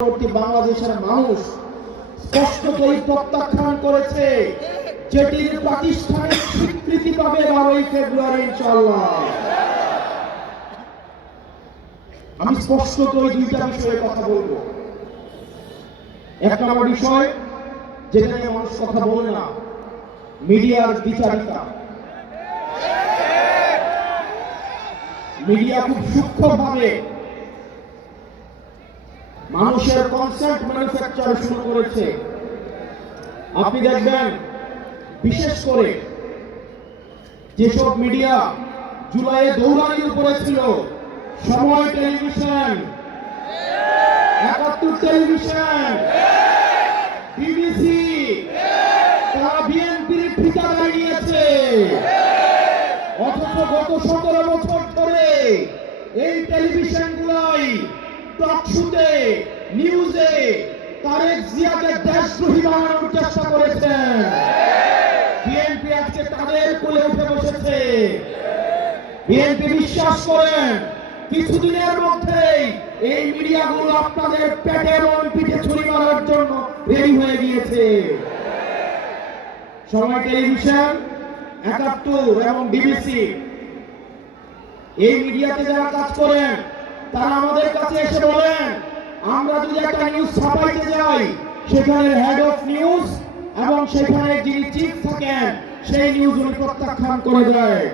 বাংলাদেশের মানুষ স্পষ্টতই প্রত্যাখ্যান করেছে, যেটির প্রাতিষ্ঠানিক স্বীকৃতি পাবে 12ই ফেব্রুয়ারি ইনশাআল্লাহ। আমি স্পষ্টতই দুইটা বিষয়ে কথা বলবো। এক নম্বর বিষয়, যেটা নিয়ে মানুষ কথা বলে না, মিডিয়ার বিচারিতা। মিডিয়া খুব সূক্ষ্মভাবে মানুষের কনসেন্ট ম্যানুফ্যাকচার শুরু করেছে। আপনি দেখবেন, বিশেষ করে যেসব মিডিয়া জুলাইয়ে দৌড়ানির উপরে ছিল, সময় টেলিভিশন, 71 টেলিভিশন, বিবিসি, তারা বিএনপির ঠিকাদারি নিয়েছে। অথচ গত 17 বছর ধরে এই টেলিভিশনগুলাই টকশোতে, নিউজে তারেক জিয়াকে দেশদ্রোহী বানানোর চেষ্টা করেছেন। বিএনপি আজকে তাদের কোলে উঠে বসেছে। বিএনপি বিশ্বাস করেন, কিছুদিনের মধ্যেই এই মিডিয়াগুলো আপনাদের পেটে এবং পিঠে ছুরি মারার জন্য রেডি হয়ে গিয়েছে। সময় টেলিভিশন, 71 এবং বিবিসি, এই মিডিয়াতে যারা কাজ করেন তারা আমাদের কাছে এসে বলেন, আমরা যদি একটা নিউজ ছাপাইতে যাই, সেখানে হেড অফ নিউজ এবং সেখানে যিনি চিফ থাকেন সেই নিউজ উনি প্রত্যাখ্যান করে দেয়।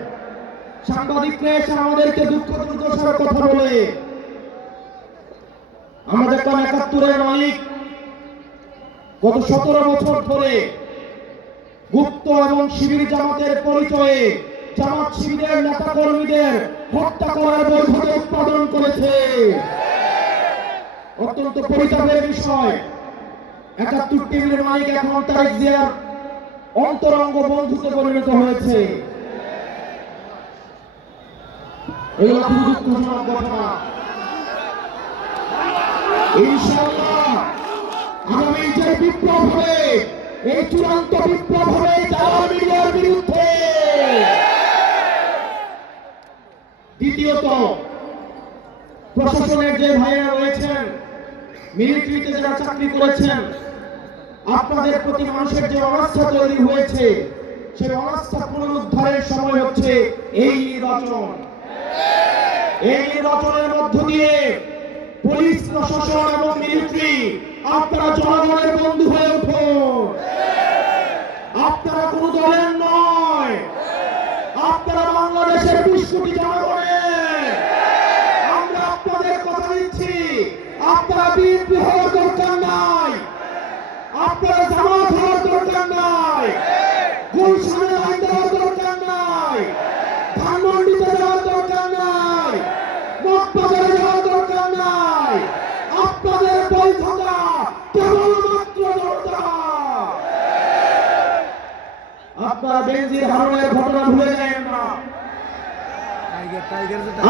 সাংবাদিকরা এসে আমাদেরকে দুঃখ দুর্দশার কথা বলে। আমাদের কাম 71-এর মালিক গত 17 বছর ধরে গুপ্ত এবং শিবির জামাতের পরিচয়ে জামাত শিবিরের নেতা কর্মীদের হত্যা করার বৈধতা উৎপাদন করেছে। অত্যন্ত পরিতাপের বিষয়, 71 টিভির মালিক এখন তারেক জিয়ার অন্তরঙ্গ বন্ধুতে পরিণত হয়েছে। এগুলো খুব দুঃখজনক ঘটনা। ইনশাআল্লাহ আগামী যে বিপ্লব হবে, এই চূড়ান্ত বিপ্লব হবে জাল মিডিয়ার বিরুদ্ধে। দ্বিতীয়ত, প্রশাসনের যে ভাইয়েরা রয়েছেন, মিলিটারিতে যারা চাকরি করেছেন, আপনাদের প্রতি মানুষের যে অনাস্থা তৈরি হয়েছে, সেই অনাস্থা পুনরুদ্ধারের সময় হচ্ছে এই নির্বাচন। এই নির্বাচনের মধ্য দিয়ে পুলিশ প্রশাসন এবং মিলিটারি, আপনারা জনগণের বন্ধু হয়ে উঠুন। আপনারা কোন দলের নয়, আপনারা বাংলাদেশের 20 কোটি জনগণের। আমরা আপনাদের কথা দিচ্ছি, আপনারা বিএনপি হওয়ার দরকার নাই, আপনারা জামাত হওয়ার দরকার নাই, গুলশানে লাইন দেওয়ার দরকার নাই, ধানমন্ডিতে যাওয়ার দরকার নাই, মগবাজারে যাওয়ার দরকার নাই। আপনাদের বৈধতা কেবলমাত্র জনতা। আপনারা বেনজির হারুনের ঘটনা ভুলে যাবেন না,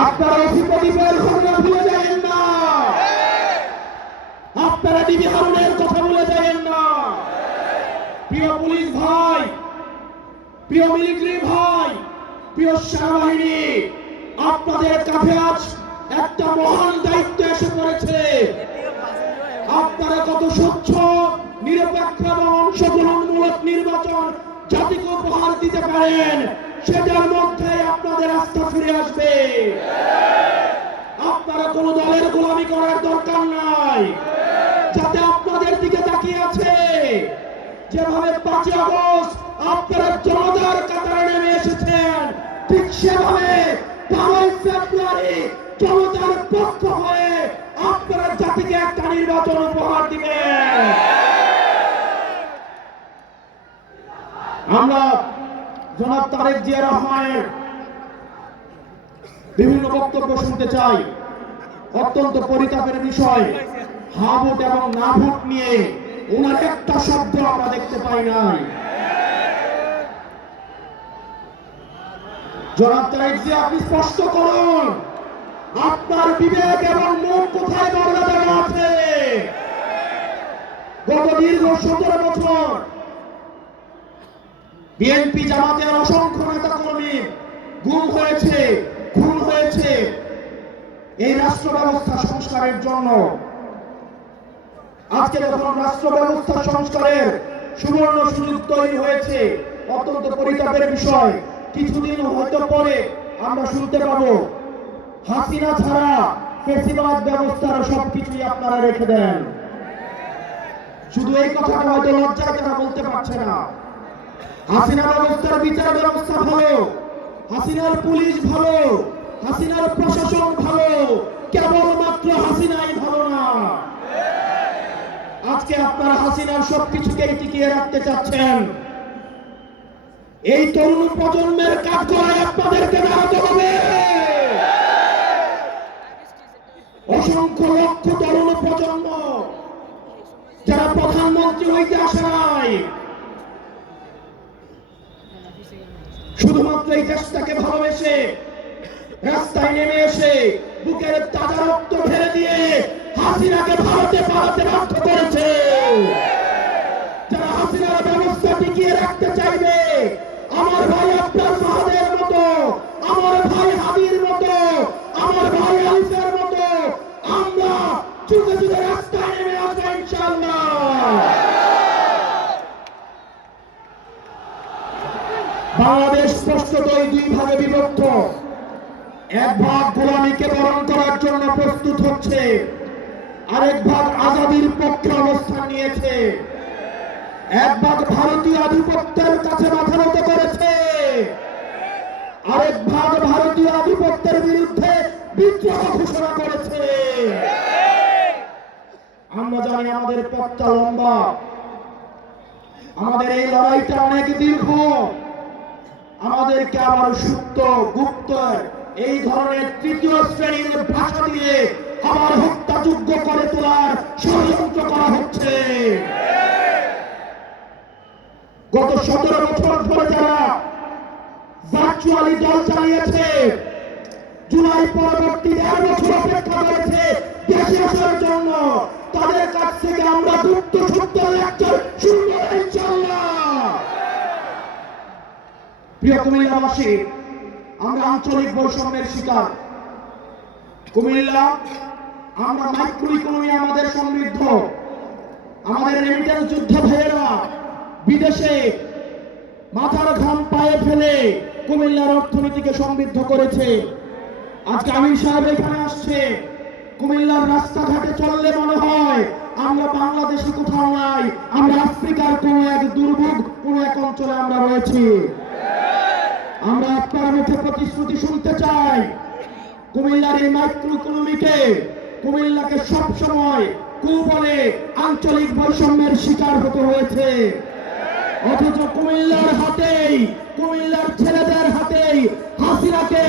আপনারা অসিপদ্বীপের ঘটনা ভুলে যাবেন না, আপনারা ডিবি হারুনের কথা ভুলে যাবেন না। প্রিয় পুলিশ ভাই, প্রিয় মিলিটারি ভাই, প্রিয় সেনাবাহিনী, আপনাদের কাঁধে আজ একটা মহান দায়িত্ব এসে পড়েছে। আপনারা কত স্বচ্ছ, নিরপেক্ষ এবং অংশগ্রহণমূলক নির্বাচন জাতিকে উপহার দিতে পারেন, সেটার মধ্যে আপনাদের আস্থা ফিরে আসবে। আপনারা কোন দলের গোলামি করার দরকার নাই। যাতে আপনাদের দিকে তাকিয়ে আছে, যেভাবে 5 আগস্ট আপনারা জনতার কাতারে নেমে এসেছেন, ঠিক সেভাবে 12ই ফেব্রুয়ারি জনতার পক্ষ হয়ে আপনারা জাতিকে একটা নির্বাচন উপহার দিবেন। আমরা জনাব তারেক জিয়া রহমানের বিভিন্ন বক্তব্য শুনতে চাই। অত্যন্ত পরিতাপের বিষয়, হা ভোট এবং না ভোট নিয়ে ওনার একটা শব্দ আমরা দেখতে পাই নাই। জনাব তারেক জিয়া, আপনি স্পষ্ট করুন, আপনার বিবেক এবং মুখ কোথায় বর্ণা দেওয়া আছে? গত দীর্ঘ 17 বছর বিএনপি জামাতের অসংখ্য নেতা কর্মী গুম হয়েছে, খুন হয়েছে এই রাষ্ট্র ব্যবস্থা সংস্কারের জন্য। আজকে যখন রাষ্ট্র ব্যবস্থা সংস্কারের সুবর্ণ সুযোগ তৈরি হয়েছে, অত্যন্ত পরিতাপের বিষয়, কিছুদিন হয়তো পরে আমরা শুনতে পাবো হাসিনা ছাড়া ফ্যাসিবাদ ব্যবস্থার সবকিছুই আপনারা রেখে দেন। শুধু এই কথাটা হয়তো লজ্জায় তারা বলতে পারছে না। হাসিনা ব্যবস্থার বিচার ব্যবস্থা ভালো, হাসিনার পুলিশ ভালো, হাসিনার প্রশাসন ভালো, কেবলমাত্র হাসিনাই ভালো না। আজকে আপনারা হাসিনার সবকিছুকে টিকিয়ে রাখতে চাচ্ছেন। এই তরুণ প্রজন্মের কাঠগড়ায় আপনাদেরকে দাঁড়াতে হবে। অসংখ্য লক্ষ তরুণ প্রজন্ম যারা প্রধানমন্ত্রী হইতে আসে নাই, শুধুমাত্র এই দেশটাকে ভালোবেসে রাস্তায় নেমে এসে বুকের তাজা রক্ত ঢেলে দিয়ে হাসিনাকে ভারতে পালাতে বাধ্য করেছে। যারা হাসিনার ব্যবস্থা টিকিয়ে রাখতে চাইবে, আমার ভাই আব্দুল সাহাদের মতো, আমার ভাই হাদির মতো, আমার ভাই আলিফের মতো আমরা যুগে যুগে রাস্তায় নেমে আসবো ইনশাআল্লাহ। বাংলাদেশ স্পষ্টতই দুই ভাগে বিভক্ত। এক ভাগ গোলামীকে বরণ করার জন্য প্রস্তুত হচ্ছে, আরেক ভাগ আজাদির পক্ষে অবস্থান নিয়েছে। এক ভাগ ভারতীয় আধিপত্যের কাছে মাথা নত করেছে, আরেক ভাগ ভারতীয় আধিপত্যের বিরুদ্ধে বিদ্রোহ ঘোষণা করেছে। আমরা জানি আমাদের পথটা লম্বা, আমাদের এই লড়াইটা অনেক দীর্ঘ। আমাদেরকে আবার সুপ্ত গুপ্ত এই ধরনের তৃতীয় শ্রেণীর ভাষা দিয়ে আবার হত্যাযোগ্য করে তোলার ষড়যন্ত্র করা হচ্ছে। গত 17 বছর ধরে যারা ভার্চুয়ালি দল চালিয়েছে, জুলাই পরবর্তী 1.5 বছর অপেক্ষা করেছে দেশে আসার জন্য, তাদের কাছ থেকে আমরা গুপ্ত সূত্র লেকচার শুনবো ইনশাআল্লাহ। প্রিয় কুমিল্লাবাসী, আমরা আঞ্চলিক বৈষম্যের শিকার। কুমিল্লা, আমরা মাইক্রো ইকোনমি আমাদের সমৃদ্ধ। আমাদের রেমিটেন্স যোদ্ধা ভাইয়েরা বিদেশে মাথার ঘাম পায়ে ফেলে কুমিল্লার অর্থনীতিকে সমৃদ্ধ করেছে। আজকে আমির সাহেব এখানে আসছে, কুমিল্লার রাস্তাঘাটে চললে মনে হয় আমরা বাংলাদেশে কোথাও নাই, আমরা আফ্রিকার কোন এক দুর্ভোগ কোন এক অঞ্চলে আমরা রয়েছি। আমরা আপনার মুখে প্রতিশ্রুতি শুনতে চাই, কুমিল্লার এই মাইক্রো ইকোনমিকে, কুমিল্লাকে সবসময় কুবলে আঞ্চলিক বৈষম্যের শিকার হতে হয়েছে। অথচ কুমিল্লার হাতেই, কুমিল্লার ছেলেদের হাতেই হাসিনাকে